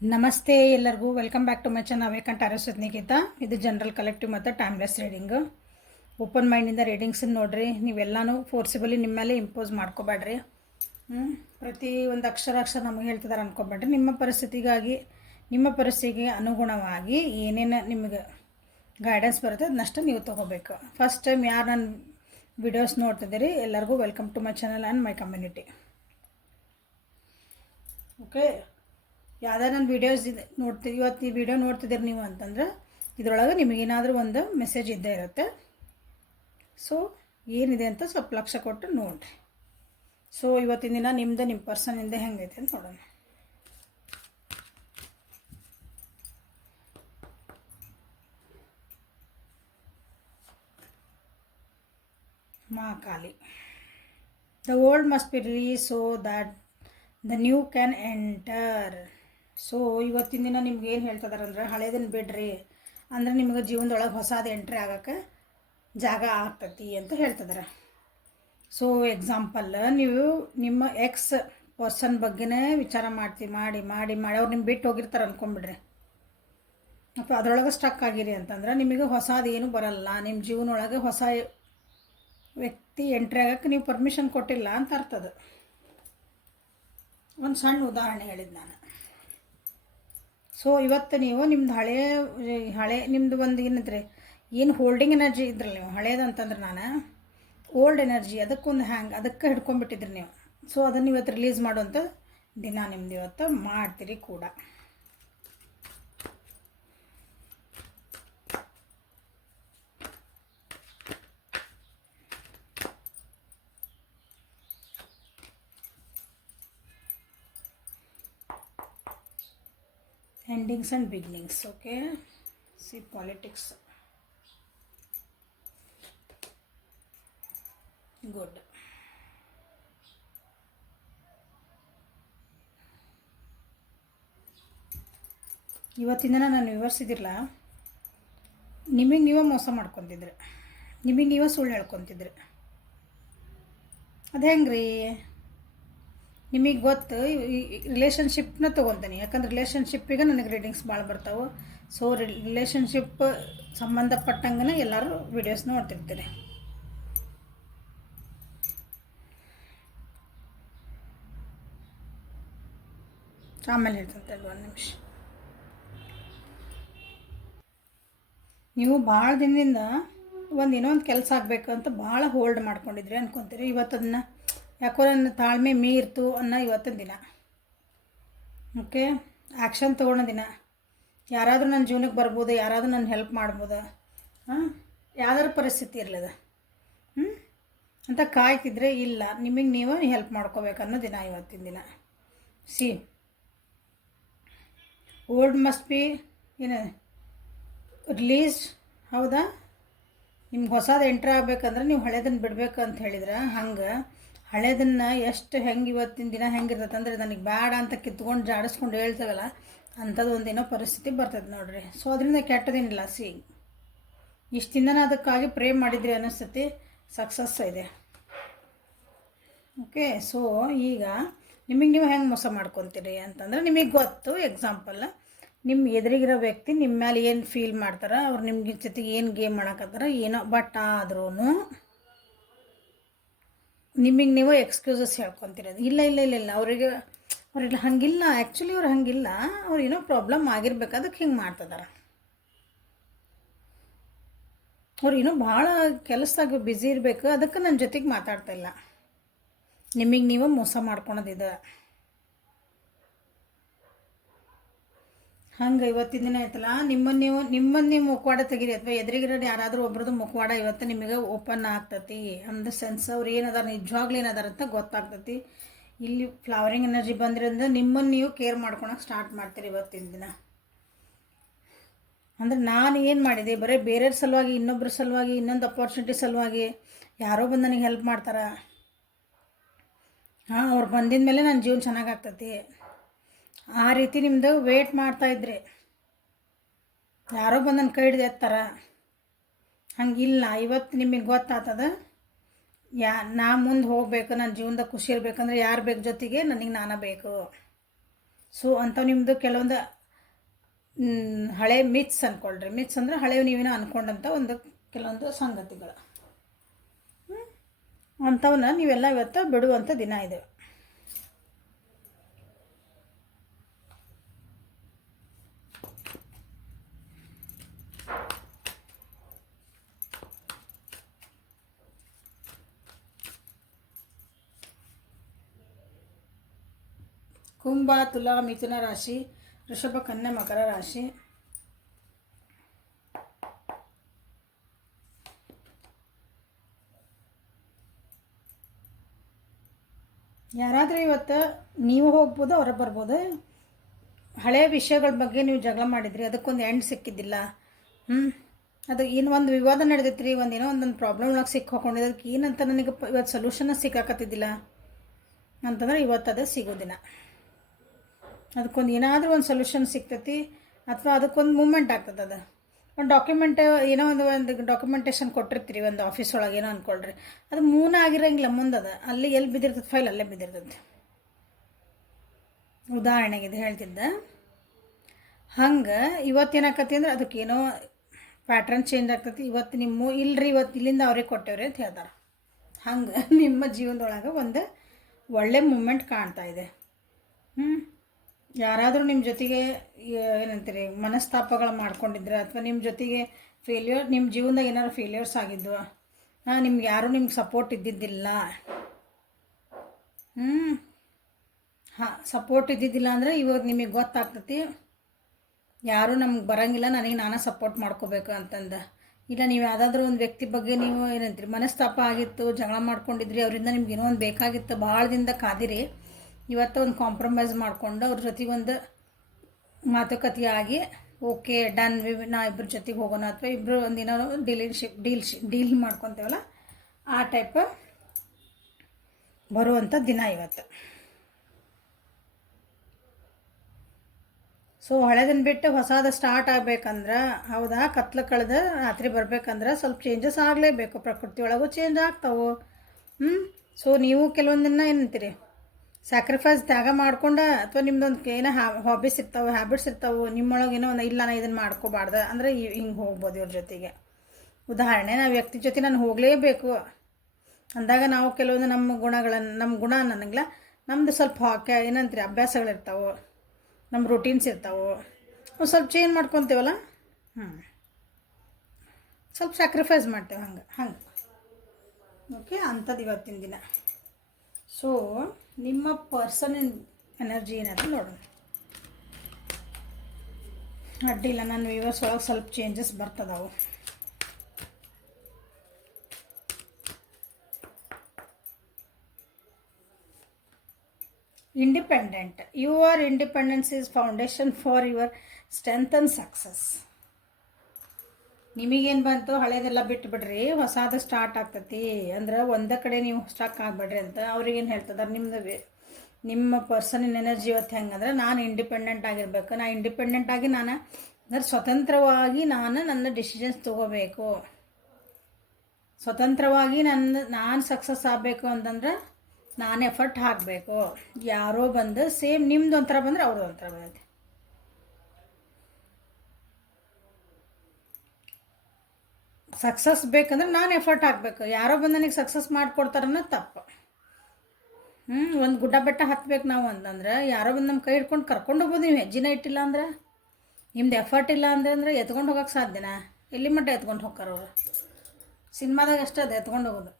ನಮಸ್ತೆ ಎಲ್ಲರಿಗೂ welcome back to my channel ಅವೇಕಂಟ್ ಅರಸ್ವತ್ ನಿಖಿತಾ. ಇದು ಜನರಲ್ ಕಲೆಕ್ಟಿವ್ ಮತ್ತು ಟೈಮ್ಲೆಸ್ ರೀಡಿಂಗು. ಓಪನ್ ಮೈಂಡಿಂದ ರೀಡಿಂಗ್ಸನ್ನು ನೋಡಿರಿ. ನೀವೆಲ್ಲನೂ ಫೋರ್ಸಿಬಲಿ ನಿಮ್ಮ ಮೇಲೆ ಇಂಪೋಸ್ ಮಾಡ್ಕೋಬೇಡ್ರಿ. ಪ್ರತಿ ಒಂದು ಅಕ್ಷರ ನಮಗೆ ಹೇಳ್ತಿದ್ದಾರೆ ಅಂದ್ಕೊಬೇಡ್ರಿ. ನಿಮ್ಮ ಪರಿಸ್ಥಿತಿಗೆ ಅನುಗುಣವಾಗಿ ಏನೇನು ನಿಮಗೆ ಗೈಡೆನ್ಸ್ ಬರುತ್ತೆ ಅದನ್ನಷ್ಟು ನೀವು ತೊಗೋಬೇಕು. ಫಸ್ಟ್ ಟೈಮ್ ಯಾರು ನನ್ನ ವಿಡಿಯೋಸ್ ನೋಡ್ತಿದ್ದೀರಿ ಎಲ್ಲರಿಗೂ welcome to my channel and my community. Okay, ಯಾವುದೇ ನನ್ನ ವೀಡಿಯೋಸ್ ಇವತ್ತು ಈ ವಿಡಿಯೋ ನೋಡ್ತಿದ್ದೀರಿ ನೀವು ಅಂತಂದ್ರೆ ಇದರೊಳಗೆ ನಿಮಗೇನಾದರೂ ಒಂದು ಮೆಸೇಜ್ ಇದ್ದೇ ಇರುತ್ತೆ. ಸೊ ಏನಿದೆ ಅಂತ ಸ್ವಲ್ಪ ಲಕ್ಷ್ಯ ಕೊಟ್ಟು ನೋಡಿರಿ. ಸೊ ಇವತ್ತಿನ ದಿನ ನಿಮ್ಮ ಪರ್ಸನಿಂದ ಹೆಂಗೈತೆ ಅಂತ ನೋಡೋಣ. Mahakali. The old must be release so that the new can enter. So ಇವತ್ತಿನ ದಿನ ನಿಮ್ಗೆ ಏನು ಹೇಳ್ತಿದಾರೆ ಅಂದ್ರೆ ಹಳೇದನ್ನು ಬಿಡ್ರಿ ಅಂದರೆ ನಿಮಗೆ ಜೀವನದೊಳಗೆ ಹೊಸದು ಎಂಟ್ರಿ ಆಗೋಕ್ಕೆ ಜಾಗ ಆಗ್ತತಿ ಅಂತ ಹೇಳ್ತಿದ್ದಾರೆ. ಸೊ ಎಕ್ಸಾಂಪಲ್, ನೀವು ನಿಮ್ಮ ಎಕ್ಸ್ ಪರ್ಸನ್ ಬಗ್ಗೆನೇ ವಿಚಾರ ಮಾಡಿ ಅವ್ರು ನಿಮ್ಗೆ ಬಿಟ್ಟು ಹೋಗಿರ್ತಾರೆ ಅಂದ್ಕೊಂಬಿಡ್ರಿ, ಅಥವಾ ಅದರೊಳಗೆ ಸ್ಟಕ್ ಆಗಿರಿ ಅಂತಂದ್ರೆ ನಿಮಗೆ ಹೊಸದು ಏನೂ ಬರಲ್ಲ. ನಿಮ್ಮ ಜೀವನೊಳಗೆ ಹೊಸ ವ್ಯಕ್ತಿ ಎಂಟ್ರಿ ಆಗೋಕ್ಕೆ ನೀವು ಪರ್ಮಿಷನ್ ಕೊಟ್ಟಿಲ್ಲ ಅಂತ ಅರ್ಥದ. ಒಂದು ಸಣ್ಣ ಉದಾಹರಣೆ ಹೇಳಿದ್ದು ನಾನು. ಸೊ ಇವತ್ತು ನೀವು ನಿಮ್ದು ಹಳೆ ನಿಮ್ಮದು ಒಂದು ಏನಂದ್ರೆ ಏನು ಹೋಲ್ಡಿಂಗ್ ಎನರ್ಜಿ ಇದ್ರಲ್ಲ ನೀವು ಹಳೇದಂತಂದ್ರೆ ನಾನು ಓಲ್ಡ್ ಎನರ್ಜಿ ಅದಕ್ಕೆ ಹಿಡ್ಕೊಂಡ್ಬಿಟ್ಟಿದ್ರಿ ನೀವು. ಸೊ ಅದನ್ನು ಇವತ್ತು ರಿಲೀಸ್ ಮಾಡುವಂಥ ದಿನ ನಿಮ್ದು ಇವತ್ತು ಮಾಡ್ತೀರಿ ಕೂಡ. Endings and beginnings. Okay, see politics. Good. ಇವತ್ತಿನ ನಾನು ವಿವರಿಸಿದಿರಲ್ಲ, ನಿಮಗೆ ನೀವೇ ಮೋಸ ಮಾಡ್ಕೊತಿದ್ರೆ, ನಿಮಗೆ ನೀವೇ ಸುಳ್ಳು ಹೇಳ್ಕೊತಿದ್ರೆ ಅದು ಹೆಂಗ್ರಿ? ನಿಮಗೆ ಗೊತ್ತು, ರಿಲೇಷನ್ಶಿಪ್ನ ತೊಗೊತೀನಿ ಯಾಕಂದ್ರೆ ರಿಲೇಷನ್ಶಿಪ್ಪಿಗೆ ನನಗೆ ರೀಡಿಂಗ್ಸ್ ಭಾಳ ಬರ್ತಾವೆ. ಸೊ ರಿಲೇಷನ್ಶಿಪ್ ಸಂಬಂಧಪಟ್ಟಂಗೆ ಎಲ್ಲರೂ ವಿಡಿಯೋಸ್ ನೋಡ್ತಿರ್ತೀರಿ. ಆಮೇಲೆ ಹೇಳ್ತಂತೆ ಒಂದು ನಿಮಿಷ. ನೀವು ಭಾಳ ದಿನದಿಂದ ಇನ್ನೊಂದು ಕೆಲಸ ಆಗಬೇಕು ಅಂತ ಭಾಳ ಹೋಲ್ಡ್ ಮಾಡ್ಕೊಂಡಿದ್ರಿ ಅನ್ಕೊತೀರಿ. ಇವತ್ತು ಅದನ್ನು ಯಾಕೋ ನನ್ನ ತಾಳ್ಮೆ ಮೀರ್ತು ಅನ್ನೋ ಇವತ್ತಿನ ದಿನ. ಓಕೆ, ಆ್ಯಕ್ಷನ್ ತೊಗೊಳ್ಳೋ ದಿನ. ಯಾರಾದರೂ ನನ್ನ ಜೀವನಕ್ಕೆ ಬರ್ಬೋದು, ಯಾರಾದರೂ ನನ್ನ ಹೆಲ್ಪ್ ಮಾಡ್ಬೋದು, ಯಾವ್ದಾದ್ರು ಪರಿಸ್ಥಿತಿ ಇರಲಿದೆ ಅಂತ ಕಾಯ್ತಿದ್ರೆ ಇಲ್ಲ, ನಿಮಗೆ ನೀವು ಹೆಲ್ಪ್ ಮಾಡ್ಕೋಬೇಕನ್ನೋ ದಿನ ಇವತ್ತಿನ ದಿನ. ಸಿ ಓಲ್ಡ್ ಮಸ್ಟ್ ಬಿ ಏನು ರಿಲೀಸ್. ಹೌದಾ, ನಿಮ್ಗೆ ಹೊಸದು ಎಂಟ್ರಿ ಆಗ್ಬೇಕಂದ್ರೆ ನೀವು ಹಳೇದನ್ನು ಬಿಡ್ಬೇಕು ಅಂತ ಹೇಳಿದ್ರೆ, ಹಂಗೆ ಹಳೇದನ್ನು ಎಷ್ಟು ಇವತ್ತಿನ ದಿನ ಹೆಂಗಿರ್ತದೆ ಅಂದರೆ ನನಗೆ ಬೇಡ ಅಂತ ಕಿತ್ಕೊಂಡು ಜಾಡಿಸ್ಕೊಂಡು ಹೇಳ್ತೇವಲ್ಲ ಅಂಥದ್ದು ಒಂದೇನೋ ಪರಿಸ್ಥಿತಿ ಬರ್ತದೆ ನೋಡ್ರಿ. ಸೊ ಅದರಿಂದ ಕೆಟ್ಟದೇನಿಲ್ಲ. ಸಿ ಇಷ್ಟು ದಿನ ಅದಕ್ಕಾಗಿ ಪ್ರೇ ಮಾಡಿದ್ರಿ ಅನ್ನಿಸ್ತತಿ, ಸಕ್ಸಸ್ ಇದೆ. ಓಕೆ, ಸೊ ಈಗ ನಿಮಗೆ ನೀವು ಹೆಂಗೆ ಮೋಸ ಮಾಡ್ಕೊತೀರಿ ಅಂತಂದ್ರೆ ನಿಮಗೆ ಗೊತ್ತು. ಎಕ್ಸಾಂಪಲ್, ನಿಮ್ಮ ಎದುರಿಗಿರೋ ವ್ಯಕ್ತಿ ನಿಮ್ಮ ಮೇಲೆ ಏನು ಫೀಲ್ ಮಾಡ್ತಾರೆ, ಅವ್ರು ನಿಮ್ಗೆ ಜೊತೆಗೆ ಏನು ಗೇಮ್ ಮಾಡಕತ್ತಾರ ಏನೋ, ಬಟ್ ಆದ್ರೂ ನಿಮಗೆ ನೀವು ಎಕ್ಸ್ಕ್ಯೂಸಸ್ ಹೇಳ್ಕೊತಿರೋದು ಇಲ್ಲ ಇಲ್ಲ ಇಲ್ಲ ಇಲ್ಲ ಅವ್ರಿಗೆ ಹಂಗಿಲ್ಲ. ಆ್ಯಕ್ಚುಲಿ ಅವ್ರು ಹಂಗಿಲ್ಲ, ಅವ್ರು ಏನೋ ಪ್ರಾಬ್ಲಮ್ ಆಗಿರ್ಬೇಕು, ಅದಕ್ಕೆ ಹಿಂಗೆ ಮಾಡ್ತಿದ್ದಾರೆ. ಅವ್ರು ಏನೋ ಭಾಳ ಕೆಲಸದಾಗ ಬ್ಯುಸಿ ಇರಬೇಕು, ಅದಕ್ಕೆ ನನ್ನ ಜೊತೆಗೆ ಮಾತಾಡ್ತಾ ಇಲ್ಲ. ನಿಮಗೆ ನೀವು ಮೋಸ ಮಾಡ್ಕೊಳೋದಿದೆ. ಹಂಗೆ ಇವತ್ತಿನ ದಿನ ಆಯ್ತಲ್ಲ, ನಿಮ್ಮನ್ನು ನೀವು ಮುಖವಾಡ ತೆಗೀರಿ, ಅಥವಾ ಎದುರಿಗಿರೋ ಯಾರಾದರೂ ಒಬ್ರದ್ದು ಮುಖವಾಡ ಇವತ್ತು ನಿಮಗೆ ಓಪನ್ ಆಗ್ತತಿ. ಅಂದ ಸೆನ್ಸ್ ಅವ್ರು ಏನದಾರ ನಿಜವಾಗ್ಲೂ ಏನದಾರ ಅಂತ ಗೊತ್ತಾಗ್ತತಿ. ಇಲ್ಲಿ ಫ್ಲವರಿಂಗ್ ಎನರ್ಜಿ ಬಂದಿರೋದ್ರಿಂದ ನಿಮ್ಮನ್ನು ನೀವು ಕೇರ್ ಮಾಡ್ಕೊಳಕ್ಕೆ ಸ್ಟಾರ್ಟ್ ಮಾಡ್ತೀರಿ ಇವತ್ತಿನ ದಿನ. ಅಂದರೆ ನಾನು ಏನು ಮಾಡಿದೆ, ಬರೀ ಬೇರೆಯವ್ರ ಸಲುವಾಗಿ, ಇನ್ನೊಬ್ಬರ ಸಲುವಾಗಿ, ಇನ್ನೊಂದು ಅಪಾರ್ಚುನಿಟಿ ಸಲುವಾಗಿ ಯಾರೋ ಬಂದು ನನಗೆ ಹೆಲ್ಪ್ ಮಾಡ್ತಾರೆ. ಅವ್ರು ಬಂದಿದ ಮೇಲೆ ನನ್ನ ಜೀವನ ಚೆನ್ನಾಗಾಗ್ತತಿ. ಆ ರೀತಿ ನಿಮ್ಮದು ವೇಟ್ ಮಾಡ್ತಾಯಿದ್ರಿ, ಯಾರೋ ಬಂದು ನನ್ನ ಕೈ ಹಿಡ್ದು ಎತ್ತಾರ, ಹಂಗಿಲ್ಲ. ಇವತ್ತು ನಿಮಗೆ ಗೊತ್ತಾಗ್ತದ ನಾ ಮುಂದೆ ಹೋಗಬೇಕು, ನನ್ನ ಜೀವನದಾಗ ಖುಷಿ ಇರಬೇಕಂದ್ರೆ ಯಾರು ಬೇಕು ಜೊತೆಗೆ ನನಗೆ ನಾನೇ ಬೇಕು. ಸೊ ಅಂಥವು ನಿಮ್ಮದು ಕೆಲವೊಂದು ಹಳೆ ಮಿತ್ಸ್ ಅಂದ್ಕೊಳ್ರಿ. ಮಿತ್ಸ್ ಅಂದರೆ ಹಳೆವು ನೀವೇನೋ ಅಂದ್ಕೊಂಡಂಥ ಒಂದು ಕೆಲವೊಂದು ಸಂಗತಿಗಳು. ಅಂಥವನ್ನ ನೀವೆಲ್ಲ ಇವತ್ತು ಬಿಡುವಂಥ ದಿನ ಇದೆ. ಕುಂಭ, ತುಲಾ, ಮಿಥುನ ರಾಶಿ, ವೃಷಭ, ಕನ್ಯಾ, ಮಕರ ರಾಶಿ. ಯಾರಾದರೂ ಇವತ್ತು ನೀವು ಹೋಗ್ಬೋದು, ಅವರ ಬರ್ಬೋದು. ಹಳೆಯ ವಿಷಯಗಳ ಬಗ್ಗೆ ನೀವು ಜಗಳ ಮಾಡಿದ್ರಿ, ಅದಕ್ಕೊಂದು ಎಂಡ್ ಸಿಕ್ಕಿದ್ದಿಲ್ಲ. ಅದು ಏನು ಒಂದು ವಿವಾದ ನಡೆದೈತ್ರಿ, ಏನೋ ಒಂದೊಂದು ಪ್ರಾಬ್ಲಮ್ ಒಳಗೆ ಸಿಕ್ಕಾಕೊಂಡಿದ್ದು. ಅದಕ್ಕೆ ಏನಂತ ನನಗೆ ಇವತ್ತು ಸೊಲ್ಯೂಷನ್ನ ಸಿಕ್ಕಾಕತ್ತಿದ್ದಿಲ್ಲ ಅಂತಂದ್ರೆ ಇವತ್ತು ಅದು ಸಿಗೋದಿನ. ಅದಕ್ಕೊಂದು ಏನಾದರೂ ಒಂದು ಸೊಲ್ಯೂಷನ್ ಸಿಗ್ತೈತಿ, ಅಥವಾ ಅದಕ್ಕೊಂದು ಮೂಮೆಂಟ್ ಆಗ್ತದೆ. ಅದು ಒಂದು ಡಾಕ್ಯುಮೆಂಟ್ ಏನೋ ಒಂದು ಡಾಕ್ಯುಮೆಂಟೇಷನ್ ಕೊಟ್ಟಿರ್ತೀರಿ ಒಂದು ಆಫೀಸ್ ಒಳಗೆ, ಏನೋ ಅಂದ್ಕೊಳ್ರಿ. ಅದು ಆಗಿರಂಗಿಲ್ಲ ಮುಂದದ, ಅಲ್ಲಿ ಎಲ್ಲಿ ಬಿದ್ದಿರ್ತದೆ ಫೈಲ್ ಅಲ್ಲೇ ಬಿದ್ದಿರ್ತದೆ. ಉದಾಹರಣೆಗೆ ಇದು ಹೇಳ್ತಿದ್ದೆ. ಹಂಗೆ ಇವತ್ತೇನಾಕತಿ ಅಂದ್ರೆ ಅದಕ್ಕೇನೋ ಪ್ಯಾಟ್ರನ್ ಚೇಂಜ್ ಆಗ್ತೈತಿ. ಇವತ್ತು ನಿಮ್ಮ ಇಲ್ಲರಿ, ಇವತ್ತು ಇಲ್ಲಿಂದ ಅವ್ರಿಗೆ ಕೊಟ್ಟೇವ್ರಿ ಅಂತ ಹೇಳ್ತಾರೆ. ಹಂಗೆ ನಿಮ್ಮ ಜೀವನದೊಳಗೆ ಒಂದು ಒಳ್ಳೆ ಮೂಮೆಂಟ್ ಕಾಣ್ತಾ ಇದೆ. ಯಾರಾದರೂ ನಿಮ್ಮ ಜೊತೆಗೆ ಏನಂತೀರಿ ಮನಸ್ತಾಪಗಳು ಮಾಡ್ಕೊಂಡಿದ್ರೆ, ಅಥವಾ ನಿಮ್ಮ ಜೊತೆಗೆ ನಿಮ್ಮ ಜೀವನದಾಗ ಏನಾದ್ರು ಫೇಲ್ಯೂರ್ಸ್ ಆಗಿದ್ವು, ನಿಮ್ಗೆ ಯಾರೂ ನಿಮ್ಗೆ ಸಪೋರ್ಟ್ ಇದ್ದಿದ್ದಿಲ್ಲ. ಸಪೋರ್ಟ್ ಇದ್ದಿದ್ದಿಲ್ಲ ಅಂದರೆ ಇವಾಗ ನಿಮಗೆ ಗೊತ್ತಾಗ್ತೈತಿ ಯಾರೂ ನಮ್ಗೆ ಬರೋಂಗಿಲ್ಲ, ನನಗೆ ನಾನೇ ಸಪೋರ್ಟ್ ಮಾಡ್ಕೋಬೇಕು ಅಂತಂದು. ಇಲ್ಲ ನೀವು ಯಾವುದಾದ್ರೂ ಒಂದು ವ್ಯಕ್ತಿ ಬಗ್ಗೆ ನೀವು ಏನಂತೀರಿ ಮನಸ್ತಾಪ ಆಗಿತ್ತು, ಜಗಳ ಮಾಡ್ಕೊಂಡಿದ್ರಿ, ಅವರಿಂದ ನಿಮ್ಗೆ ಏನೋ ಒಂದು ಬೇಕಾಗಿತ್ತು, ಭಾಳ ದಿನದ ಕಾದಿರಿ. ಇವತ್ತು ಒಂದು ಕಾಂಪ್ರಮೈಸ್ ಮಾಡಿಕೊಂಡು ಅವ್ರ ಜೊತೆಗೆ ಒಂದು ಮಾತುಕತೆ ಆಗಿ ಓಕೆ ಡನ್, ನಾ ಇಬ್ಬರ ಜೊತೆಗೆ ಹೋಗೋಣ, ಅಥವಾ ಇಬ್ಬರು ಒಂದು ಏನೋ ಡೀಲ್ ಮಾಡ್ಕೊತೇವಲ್ಲ ಆ ಟೈಪ್ ಬರುವಂಥ ದಿನ ಇವತ್ತು. ಸೊ ಹಳೆದನ್ನು ಬಿಟ್ಟು ಹೊಸದು ಸ್ಟಾರ್ಟ್ ಆಗಬೇಕಂದ್ರೆ, ಹೌದಾ, ಕತ್ಲು ಕಳೆದು ರಾತ್ರಿ ಬರಬೇಕಂದ್ರೆ ಸ್ವಲ್ಪ ಚೇಂಜಸ್ ಆಗಲೇಬೇಕು. ಪ್ರಕೃತಿ ಒಳಗೂ ಚೇಂಜ್ ಆಗ್ತಾವೆ. ಸೊ ನೀವು ಕೆಲವೊಂದನ್ನು ಏನಂತೀರಿ ಸ್ಯಾಕ್ರಿಫೈಸ್ ತ್ಯಾಗ ಮಾಡ್ಕೊಂಡು, ಅಥವಾ ನಿಮ್ದೊಂದು ಏನೋ ಹಾಬೀಸ್ ಇರ್ತಾವೆ, ಹ್ಯಾಬಿಟ್ಸ್ ಇರ್ತಾವೆ ನಿಮ್ಮೊಳಗೆ, ಏನೋ ಇಲ್ಲ ನಾನು ಇದನ್ನು ಮಾಡ್ಕೋಬಾರ್ದು ಅಂದರೆ ಹಿಂಗೆ ಹೋಗ್ಬೋದು ಇವ್ರ ಜೊತೆಗೆ. ಉದಾಹರಣೆ, ನಾವು ವ್ಯಕ್ತಿ ಜೊತೆ ನಾನು ಹೋಗಲೇಬೇಕು ಅಂದಾಗ ನಾವು ಕೆಲವೊಂದು ನಮ್ಮ ಗುಣ ಅನ್ನಂಗಿಲ್ಲ, ನಮ್ಮದು ಸ್ವಲ್ಪ ಏನಂತೀರಿ ಅಭ್ಯಾಸಗಳಿರ್ತಾವೆ, ನಮ್ಮ ರೂಟೀನ್ಸ್ ಇರ್ತಾವೆ, ನಾವು ಸ್ವಲ್ಪ ಚೇಂಜ್ ಮಾಡ್ಕೊತೇವಲ್ಲ, ಸ್ವಲ್ಪ ಸ್ಯಾಕ್ರಿಫೈಸ್ ಮಾಡ್ತೇವೆ. ಹಂಗೆ ಓಕೆ, ಅಂಥದ್ದು ಇವತ್ತಿನ ದಿನ. ಸೊ ನಿಮ್ಮ ಪರ್ಸನ್ ಎನರ್ಜಿ ಏನಾದರೂ ನೋಡೋಣ. ಅಡ್ಡಿಲ್ಲ, ನನ್ನ ವ್ಯೂವರ್ಸ್ ಒಳಗೆ ಸ್ವಲ್ಪ ಚೇಂಜಸ್ ಬರ್ತದವು. Independent. Your independence is foundation for your strength and success. ನಿಮಗೇನು ಬಂತು ಹಳೇದೆಲ್ಲ ಬಿಟ್ಟು ಬಿಡ್ರಿ, ಹೊಸದು ಸ್ಟಾರ್ಟ್ ಆಗ್ತೈತಿ ಅಂದ್ರೆ ಒಂದೇ ಕಡೆ ನೀವು ಸ್ಟಾಕ್ ಆಗಿಬಿಡ್ರಿ ಅಂತ ಅವ್ರಿಗೇನು ಹೇಳ್ತದಾರೆ. ನಿಮ್ಮ ಪರ್ಸನಿನ ಎನರ್ಜಿ ಇವತ್ತು ಹೆಂಗಂದ್ರೆ, ನಾನು ಇಂಡಿಪೆಂಡೆಂಟ್ ಆಗಿರ್ಬೇಕು, ನಾನು ಇಂಡಿಪೆಂಡೆಂಟ್ ಆಗಿ ಅಂದರೆ ಸ್ವತಂತ್ರವಾಗಿ ನನ್ನ ಡಿಸಿಷನ್ಸ್ ತೊಗೋಬೇಕು. ಸ್ವತಂತ್ರವಾಗಿ ನಾನು ಸಕ್ಸಸ್ ಆಗಬೇಕು ಅಂತಂದ್ರೆ ನಾನು ಎಫರ್ಟ್ ಹಾಕಬೇಕು. ಯಾರೋ ಬಂದು ಸೇಮ್ ನಿಮ್ದು ಒಂಥರ ಬಂದರೆ ಅವ್ರದ್ದು ಒಂಥರ ಬರುತ್ತೆ. ಸಕ್ಸಸ್ ಬೇಕಂದ್ರೆ ನಾನು ಎಫರ್ಟ್ ಹಾಕಬೇಕು. ಯಾರೋ ಬಂದು ನನಗೆ ಸಕ್ಸಸ್ ಮಾಡಿಕೊಡ್ತಾರನ್ನ ತಪ್ಪು. ಒಂದು ಗುಡ್ಡ ಬೆಟ್ಟ ಹತ್ಬೇಕು ನಾವು ಅಂತಂದ್ರೆ ಯಾರೋ ಬಂದು ನಮ್ಮ ಕೈ ಹಿಡ್ಕೊಂಡು ಕರ್ಕೊಂಡು ಹೋಗ್ಬೋದು. ನೀವು ಹೆಜ್ಜೆನ ಇಟ್ಟಿಲ್ಲ ಅಂದ್ರೆ, ನಿಮ್ದು ಎಫರ್ಟ್ ಇಲ್ಲ ಅಂದ್ರೆ ಎತ್ಕೊಂಡು ಹೋಗೋಕ್ಕೆ ಸಾಧ್ಯನಾ? ಎಲ್ಲಿ ಮಟ್ಟ ಎತ್ಕೊಂಡು ಹೋಗ್ತಾರೆ ಅವರು? ಸಿನಿಮಾದಾಗ ಅಷ್ಟೇ ಅದು ಎತ್ಕೊಂಡು ಹೋಗೋದು.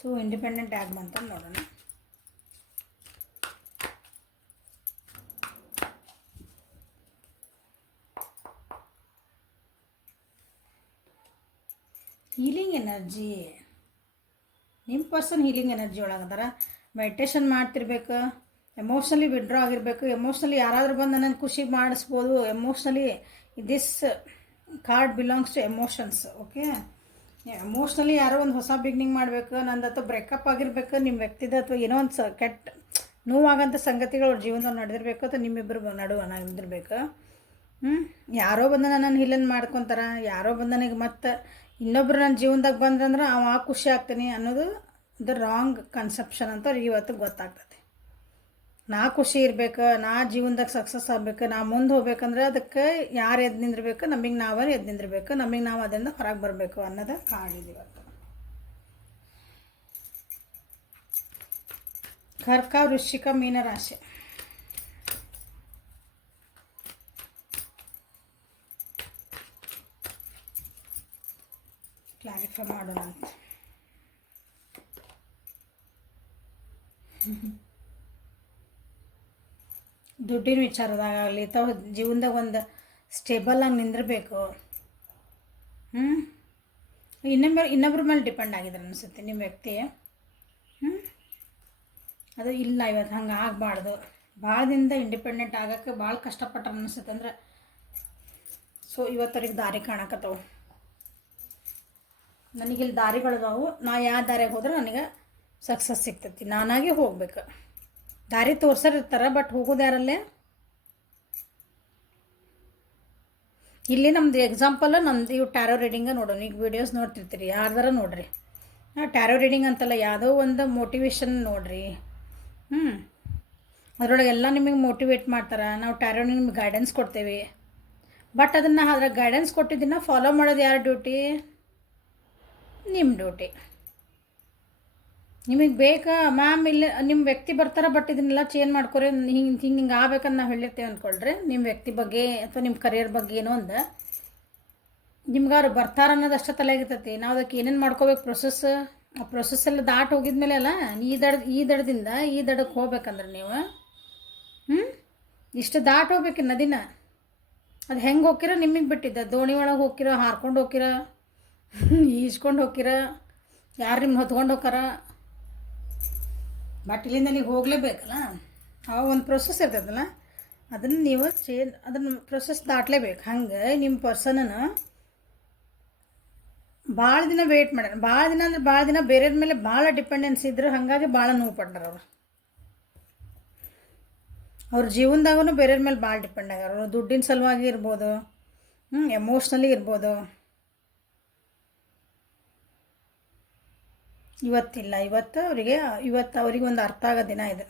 ಸೊ ಇಂಡಿಪೆಂಡೆಂಟ್ ಆಗ್ಬಂತ ನೋಡೋಣ. Healing energy. ನಿಮ್ಮ ಪರ್ಸನ್ ಹೀಲಿಂಗ್ ಎನರ್ಜಿ ಒಳಗದಾರ. ಮೆಡಿಟೇಷನ್ ಮಾಡ್ತಿರ್ಬೇಕು, ಎಮೋಷ್ನಲಿ ವಿಡ್ರಾ ಆಗಿರಬೇಕು. ಎಮೋಷ್ನಲಿ ಯಾರಾದರೂ ಬಂದು ನನ್ನನ್ನು ಖುಷಿ ಮಾಡಿಸ್ಬೋದು. Emotionally this card belongs to emotions. Okay, emotionally ಯಾರೋ ಒಂದು ಹೊಸ ಬಿಗ್ನಿಂಗ್ ಮಾಡಬೇಕು. ನಂದು ಅಥವಾ ಬ್ರೇಕಪ್ ಆಗಿರ್ಬೇಕು, ನಿಮ್ಮ ವ್ಯಕ್ತಿದ ಅಥವಾ ಏನೋ ಒಂದು ಕೆಟ್ಟ ನೋವಾಗಂಥ ಸಂಗತಿಗಳು ಅವ್ರ ಜೀವನದಲ್ಲಿ ನಡೆದಿರಬೇಕು, ಅಥವಾ ನಿಮ್ಮಿಬ್ಬರು ನಡುವೆ ನಡೆದಿರ್ಬೇಕು. ಹ್ಞೂ ಯಾರೋ ಬಂದು ನನ್ನನ್ನು ಹಿಲ್ಲನ್ ಮಾಡ್ಕೊತಾರ, ಯಾರೋ ಬಂದು ನನಗೆ ಮತ್ತು ಇನ್ನೊಬ್ರು ನನ್ನ ಜೀವನದಾಗ ಬಂದ್ರಂದ್ರೆ ಅವ ಖುಷಿ ಆಗ್ತೀನಿ ಅನ್ನೋದು ದ ರಾಂಗ್ ಕನ್ಸೆಪ್ಷನ್ ಅಂತ ಅವ್ರಿಗೆ ಇವತ್ತು ಗೊತ್ತಾಗ್ತದೆ. ನಾ ಖುಷಿ ಇರ್ಬೇಕು, ನಾ ಜೀವನದಾಗ ಸಕ್ಸಸ್ ಆಗ್ಬೇಕು, ನಾ ಮುಂದೆ ಹೋಗ್ಬೇಕಂದ್ರೆ ಅದಕ್ಕೆ ಯಾರು ಎದ್ದು ನಿಂದಿರ್ಬೇಕು, ನಮಗೆ ನಾವೇ ಎದ್ದು ನಿಂದಿರ್ಬೇಕು, ನಮಗೆ ನಾವು ಅದರಿಂದ ಹೊರಗೆ ಬರಬೇಕು ಅನ್ನೋದು ಕಾಣಿದೆ ಇವತ್ತು. ಕರ್ಕ, ವೃಶ್ಚಿಕ, ಮೀನರಾಶಿ. ಕ್ಲಾರಿಫೈ ಮಾಡೋಣ ಅಂತ. ದುಡ್ಡಿನ ವಿಚಾರದಾಗಲಿ ಅಥವಾ ಜೀವನದಾಗ ಒಂದು ಸ್ಟೇಬಲಾಗಿ ನಿಂದಿರಬೇಕು. ಇನ್ನೊಬ್ಬರ ಮೇಲೆ ಡಿಪೆಂಡ್ ಆಗಿದ್ರೆ ಅನಿಸುತ್ತೆ ನಿಮ್ಮ ವ್ಯಕ್ತಿ. ಅದು ಇಲ್ಲ, ಇವತ್ತು ಹಂಗೆ ಆಗಬಾರ್ದು. ಭಾಳ ದಿನದ ಇಂಡಿಪೆಂಡೆಂಟ್ ಆಗೋಕ್ಕೆ ಭಾಳ ಕಷ್ಟಪಟ್ರೆ ಅನಿಸುತ್ತೆ ಅಂದ್ರೆ. ಸೊ ಇವತ್ತವ್ರಿಗೆ ದಾರಿ ಕಾಣಕತ್ತವು. ನನಗಿಲ್ಲಿ ದಾರಿಗಳದಾವು, ನಾ ಯಾವ ದಾರಿಗೆ ಹೋದ್ರೆ ನನಗೆ ಸಕ್ಸಸ್ ಸಿಗ್ತೈತಿ. ನಾನಾಗೆ ಹೋಗ್ಬೇಕು. ದಾರಿ ತೋರ್ಸರಿರ್ತಾರೆ, ಬಟ್ ಹೋಗೋದು ಯಾರಲ್ಲೇ. ಇಲ್ಲಿ ನಮ್ದು ಎಕ್ಸಾಂಪಲ್, ನಮ್ದು ಇವು ಟ್ಯಾರೋ ರೀಡಿಂಗ ನೋಡೋಣ. ಈಗ ವೀಡಿಯೋಸ್ ನೋಡ್ತಿರ್ತೀರಿ, ಯಾರ್ದಾರ ನೋಡ್ರಿ. ಟ್ಯಾರೋ ರೀಡಿಂಗ್ ಅಂತಲ್ಲ, ಯಾವುದೋ ಒಂದು ಮೋಟಿವೇಶನ್ ನೋಡ್ರಿ. ಅದರೊಳಗೆಲ್ಲ ನಿಮಗೆ ಮೋಟಿವೇಟ್ ಮಾಡ್ತಾರೆ. ನಾವು ಟ್ಯಾರೋ ನಿಮ್ಗೆ ಗೈಡೆನ್ಸ್ ಕೊಡ್ತೇವೆ, ಬಟ್ ಅದನ್ನು ಅದ್ರಾಗ ಗೈಡೆನ್ಸ್ ಕೊಟ್ಟಿದ್ದನ್ನು ಫಾಲೋ ಮಾಡೋದು ಯಾರ ಡ್ಯೂಟಿ? ನಿಮ್ಮ ಡ್ಯೂಟಿ. ನಿಮಗೆ ಬೇಕಾ ಮ್ಯಾಮ್, ಇಲ್ಲಿ ನಿಮ್ಮ ವ್ಯಕ್ತಿ ಬರ್ತಾರೆ, ಬಟ್ ಇದನ್ನೆಲ್ಲ ಚೇಂಜ್ ಮಾಡ್ಕೊರಿ, ಹಿಂಗೆ ಆಗ್ಬೇಕಂತ ನಾವು ಹೇಳಿರ್ತೇವೆ ಅಂದ್ಕೊಳ್ರಿ. ನಿಮ್ಮ ವ್ಯಕ್ತಿ ಬಗ್ಗೆ ಅಥವಾ ನಿಮ್ಮ ಕರಿಯರ್ ಬಗ್ಗೆ ಏನೋ ಒಂದು ನಿಮ್ಗೆ ಅವ್ರು ಬರ್ತಾರೆ ಅನ್ನೋದು ಅಷ್ಟೇ ತಲೆಯಾಗಿರ್ತೈತಿ. ನಾವು ಅದಕ್ಕೆ ಏನೇನು ಮಾಡ್ಕೋಬೇಕು ಪ್ರೊಸೆಸ್, ಆ ಪ್ರೊಸೆಸ್ಸೆಲ್ಲ ದಾಟಿ ಹೋಗಿದ್ಮೇಲೆ ಅಲ್ಲ ಈ ದಡದಿಂದ ಈ ದಡಕ್ಕೆ ಹೋಗ್ಬೇಕಂದ್ರೆ ನೀವು ಇಷ್ಟು ದಾಟಿ ಹೋಗ್ಬೇಕು ನದಿನ. ಅದು ಹೆಂಗೆ ಹೋಗಿರೋ ನಿಮಗೆ ಬಿಟ್ಟಿದ್ದ. ದೋಣಿ ಒಳಗೆ ಹೋಗಿರೋ, ಹಾರ್ಕೊಂಡು ಹೋಗಿರೋ, ಈಜ್ಕೊಂಡು ಹೋಗಿರೋ, ಯಾರು ನಿಮ್ಮ ಹೊತ್ಕೊಂಡು ಹೋಗಾರ, ಬಟ್ ಇಲ್ಲಿಂದ ನೀವು ಹೋಗಲೇಬೇಕಲ್ಲ. ಅವಾಗ ಒಂದು ಪ್ರೊಸೆಸ್ ಇರ್ತದಲ್ಲ, ಅದನ್ನು ನೀವು ಅದನ್ನು ಪ್ರೊಸೆಸ್ ದಾಟಲೇಬೇಕು. ಹಂಗೆ ನಿಮ್ಮ ಪರ್ಸನನ್ನು ಭಾಳ ದಿನ ವೆಯ್ಟ್ ಮಾಡ್ಯಾರ. ಭಾಳ ದಿನ ಅಂದ್ರೆ ಭಾಳ ದಿನ ಬೇರೆಯವ್ರ ಮೇಲೆ ಭಾಳ ಡಿಪೆಂಡೆನ್ಸಿ ಇದ್ರು, ಹಾಗಾಗಿ ಭಾಳ ನೋವು ಪಡ್ಯಾರ ಅವರು. ಅವ್ರ ಜೀವನದಾಗೂ ಬೇರೆಯವ್ರ ಮೇಲೆ ಭಾಳ ಡಿಪೆಂಡ್ ಆಗ್ಯಾರ. ಅವರು ದುಡ್ಡಿನ ಸಲುವಾಗಿ ಇರ್ಬೋದು, ಎಮೋಷ್ನಲಿ ಇರ್ಬೋದು. ಇವತ್ತಿಲ್ಲ, ಇವತ್ತು ಅವ್ರಿಗೆ ಒಂದು ಅರ್ಥ ಆಗೋ ದಿನ ಇದೆ.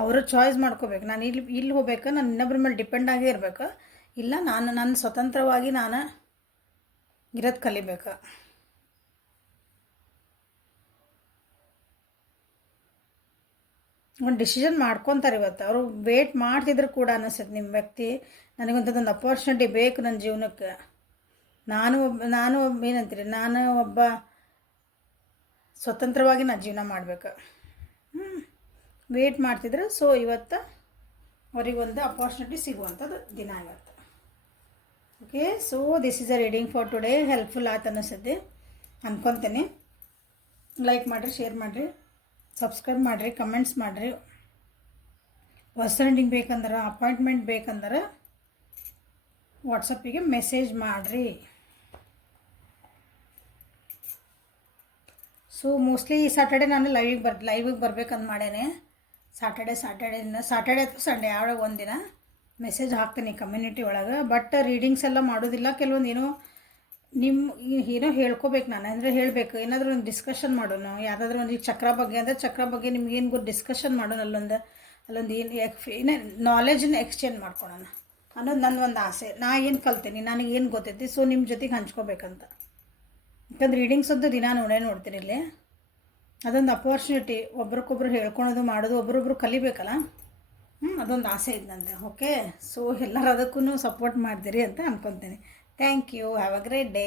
ಅವರು ಚಾಯ್ಸ್ ಮಾಡ್ಕೋಬೇಕು. ನಾನು ಇಲ್ಲಿ ಹೋಗ್ಬೇಕು, ನಾನು ಇನ್ನೊಬ್ಬರ ಮೇಲೆ ಡಿಪೆಂಡ್ ಆಗೇ ಇರಬೇಕು, ಇಲ್ಲ ನನ್ನ ಸ್ವತಂತ್ರವಾಗಿ ನಾನು ಇರೋದು ಕಲಿಬೇಕು. ಒಂದು ಡಿಸಿಷನ್ ಮಾಡ್ಕೊತಾರೆ ಇವತ್ತು. ಅವರು ವೇಟ್ ಮಾಡ್ತಿದ್ರು ಕೂಡ ಅನಿಸುತ್ತೆ ನಿಮ್ಮ ವ್ಯಕ್ತಿ, ನನಗೊಂಥದ್ದೊಂದು ಅಪಾರ್ಚುನಿಟಿ ಬೇಕು ನನ್ನ ಜೀವನಕ್ಕೆ. ನಾನು ಏನಂತೀರಿ, ನಾನು ಒಬ್ಬ ಸ್ವತಂತ್ರವಾಗಿ ನಾನು ಜೀವನ ಮಾಡಬೇಕು. ವೇಟ್ ಮಾಡ್ತಿದ್ರು. ಸೊ ಇವತ್ತು ಅವರಿಗೊಂದು ಅಪಾರ್ಚುನಿಟಿ ಸಿಗುವಂಥದ್ದು ದಿನ ಇವತ್ತು. Okay, so this is a reading for today. Helpful ಆಯ್ತು ಅನ್ನಿಸುತ್ತೆ ಅನ್ಕೊತೀನಿ. ಲೈಕ್ ಮಾಡಿರಿ, ಶೇರ್ ಮಾಡಿರಿ, ಸಬ್ಸ್ಕ್ರೈಬ್ ಮಾಡಿರಿ, ಕಮೆಂಟ್ಸ್ ಮಾಡಿರಿ. ಪರ್ಸನಲ್ ರೀಡಿಂಗ್ ಬೇಕಂದ್ರೆ, ಅಪಾಯಿಂಟ್ಮೆಂಟ್ ಬೇಕಂದ್ರೆ ವಾಟ್ಸಪ್ಪಿಗೆ ಮೆಸೇಜ್ ಮಾಡಿರಿ. ಸೊ ಮೋಸ್ಟ್ಲಿ ಈ ಸ್ಯಾಟರ್ಡೆ ನಾನು ಲೈವಿಗೆ ಬರ್ಬೇಕಂತ ಮಾಡೇನೆ. ಸ್ಯಾಟರ್ಡೆ ಅಥವಾ ಸಂಡೇ ಯಾವಾಗ ಒಂದಿನ ಮೆಸೇಜ್ ಹಾಕ್ತೀನಿ ಕಮ್ಯುನಿಟಿ ಒಳಗೆ. ಬಟ್ ರೀಡಿಂಗ್ಸ್ ಎಲ್ಲ ಮಾಡೋದಿಲ್ಲ. ಕೆಲವೊಂದು ಏನೋ ಹೇಳ್ಕೋಬೇಕು. ನಾನು ಅಂದರೆ ಹೇಳಬೇಕು, ಏನಾದರೂ ಒಂದು ಡಿಸ್ಕಷನ್ ಮಾಡೋಣ. ಯಾವುದಾದ್ರೂ ಒಂದು ಚಕ್ರ ಬಗ್ಗೆ ಅಂದರೆ ಚಕ್ರ ಬಗ್ಗೆ ನಿಮ್ಗೇನು ಗೊತ್ತು ಡಿಸ್ಕಷನ್ ಮಾಡೋಣ. ಅಲ್ಲೊಂದು ಏನು ನಾಲೆಜನ್ನ ಎಕ್ಸ್ಚೇಂಜ್ ಮಾಡ್ಕೊಳೋಣ ಅನ್ನೋದು ನನ್ನ ಒಂದು ಆಸೆ. ನಾ ಏನು ಕಲ್ತೀನಿ, ನನಗೇನು ಗೊತ್ತೈತಿ, ಸೊ ನಿಮ್ಮ ಜೊತೆಗೆ ಹಂಚ್ಕೋಬೇಕಂತ. ಯಾಕಂದ್ರೆ ರೀಡಿಂಗ್ಸ್ ಅಂತೂ ದಿನ ನೋಡ್ತೀನಿ ಇಲ್ಲಿ. ಅದೊಂದು ಅಪಾರ್ಚುನಿಟಿ, ಒಬ್ರಿಗೊಬ್ರು ಹೇಳ್ಕೊಳೋದು ಮಾಡೋದು, ಒಬ್ರೊಬ್ರು ಕಲಿಬೇಕಲ್ಲ. ಅದೊಂದು ಆಸೆ ಇದೆ ನಂದು. ಓಕೆ, ಸೊ ಎಲ್ಲರೂ ಅದಕ್ಕೂ ಸಪೋರ್ಟ್ ಮಾಡ್ತೀರಿ ಅಂತ ಅನ್ಕೊತೀನಿ. Thank you. Have a great day.